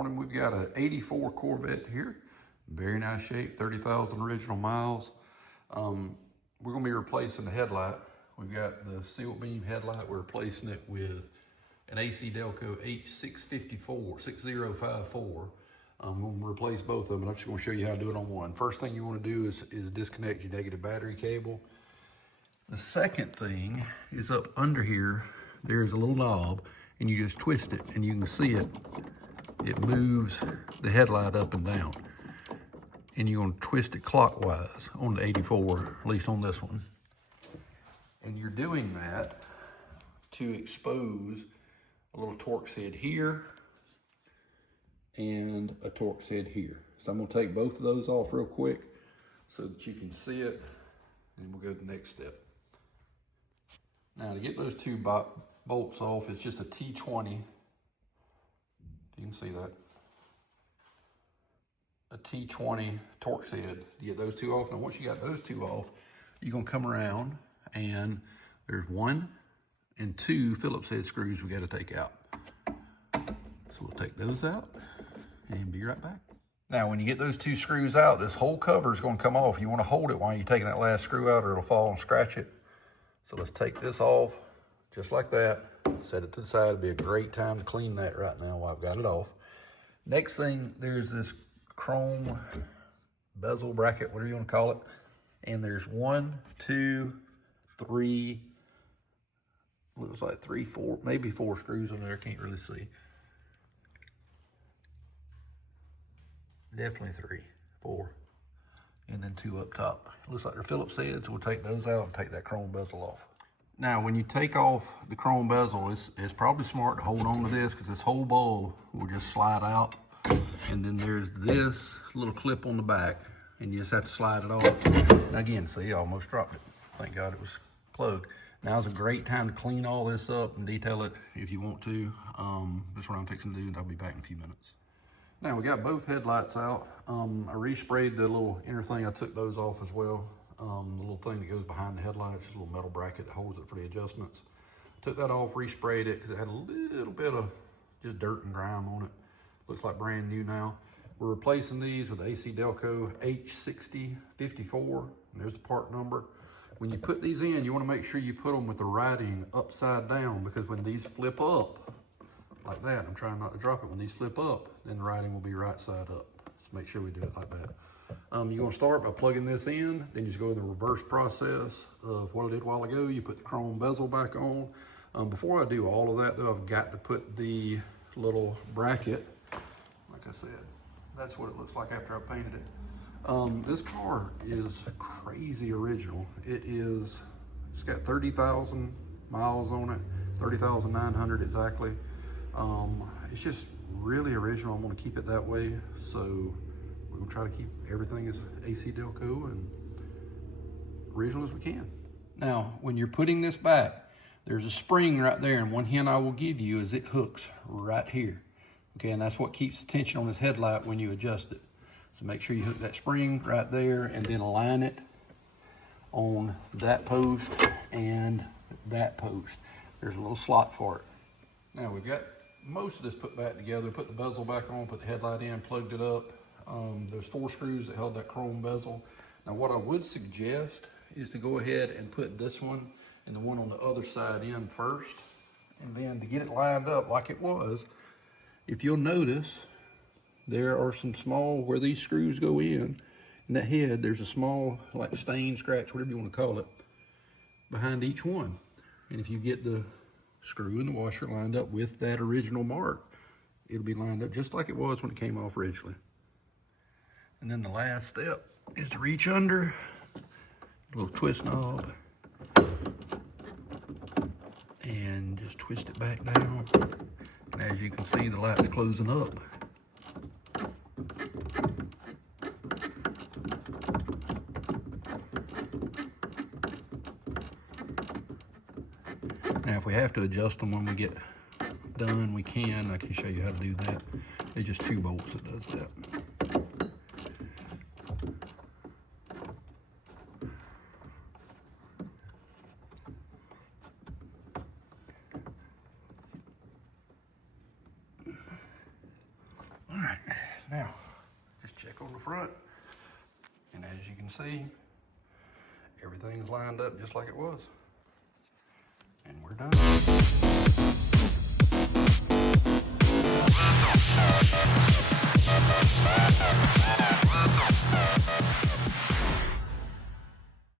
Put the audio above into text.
morning. We've got an 84 Corvette here. Very nice shape, 30,000 original miles. We're gonna be replacing the headlight. We've got the seal beam headlight. We're replacing it with an AC Delco H654, 6054. I'm gonna replace both of them, and I'm just gonna show you how to do it on one. First thing you wanna do is disconnect your negative battery cable. The second thing is up under here, there's a little knob, and you just twist it, and you can see it. It moves the headlight up and down. And you're gonna twist it clockwise on the 84, at least on this one. And you're doing that to expose a little Torx head here and a Torx head here. So I'm gonna take both of those off real quick so that you can see it, and we'll go to the next step. Now to get those two bolts off, it's just a T20. You can see that. A T20 Torx head to get those two off. Now once you got those two off, you're gonna come around and there's 1 and 2 Phillips head screws we gotta take out. So we'll take those out and be right back. Now when you get those 2 screws out, this whole cover is gonna come off. You wanna hold it while you're taking that last screw out or it'll fall and scratch it. So let's take this off just like that. Set it to the side. It'd be a great time to clean that right now while I've got it off. Next thing, there's this chrome bezel bracket, whatever you want to call it. And there's 1, 2, 3, looks like 3, 4, maybe 4 screws on there. I can't really see. Definitely 3, 4, and then 2 up top. Looks like they're Phillips heads. We'll take those out and take that chrome bezel off. Now, when you take off the chrome bezel, it's probably smart to hold on to this because this whole bulb will just slide out. And then there's this little clip on the back, and you just have to slide it off. And again, see, I almost dropped it. Thank God it was plugged. Now's a great time to clean all this up and detail it if you want to. That's what I'm fixing to do, and I'll be back in a few minutes. Now, we got both headlights out. I resprayed the little inner thing. I took those off as well. The little thing that goes behind the headlights, just a little metal bracket that holds it for the adjustments. Took that off, resprayed it, because it had a little bit of just dirt and grime on it. Looks like brand new now. We're replacing these with the AC Delco H6054, and there's the part number. When you put these in, you want to make sure you put them with the writing upside down, because when these flip up, like that, I'm trying not to drop it, when these flip up, then the writing will be right side up. So make sure we do it like that. You're gonna start by plugging this in, then you just go in the reverse process of what I did a while ago. You put the chrome bezel back on. Before I do all of that though, I've got to put the little bracket, like I said, that's what it looks like after I painted it. This car is crazy original. It's got 30,000 miles on it, 30,900 exactly. It's just really original. I'm gonna keep it that way. So we'll try to keep everything as AC Delco and original as we can. Now, when you're putting this back, there's a spring right there, and one hint I will give you is it hooks right here. Okay, and that's what keeps the tension on this headlight when you adjust it. So make sure you hook that spring right there and then align it on that post and that post. There's a little slot for it. Now we've got most of this put back together, put the bezel back on, put the headlight in, plugged it up. There's 4 screws that held that chrome bezel. Now what I would suggest is to go ahead and put this one and the one on the other side in first. And then to get it lined up like it was, if you'll notice, there are some small, where these screws go in that head, there's a small like stain, scratch, whatever you want to call it, behind each one. And if you get the screw and the washer lined up with that original mark, it'll be lined up just like it was when it came off originally. And then the last step is to reach under, a little twist knob, and just twist it back down. And as you can see, the light's closing up. Now, if we have to adjust them when we get done, we can. I can show you how to do that. There's just 2 bolts that does that. All Now, just check on the front. And as you can see, everything's lined up just like it was. And we're done.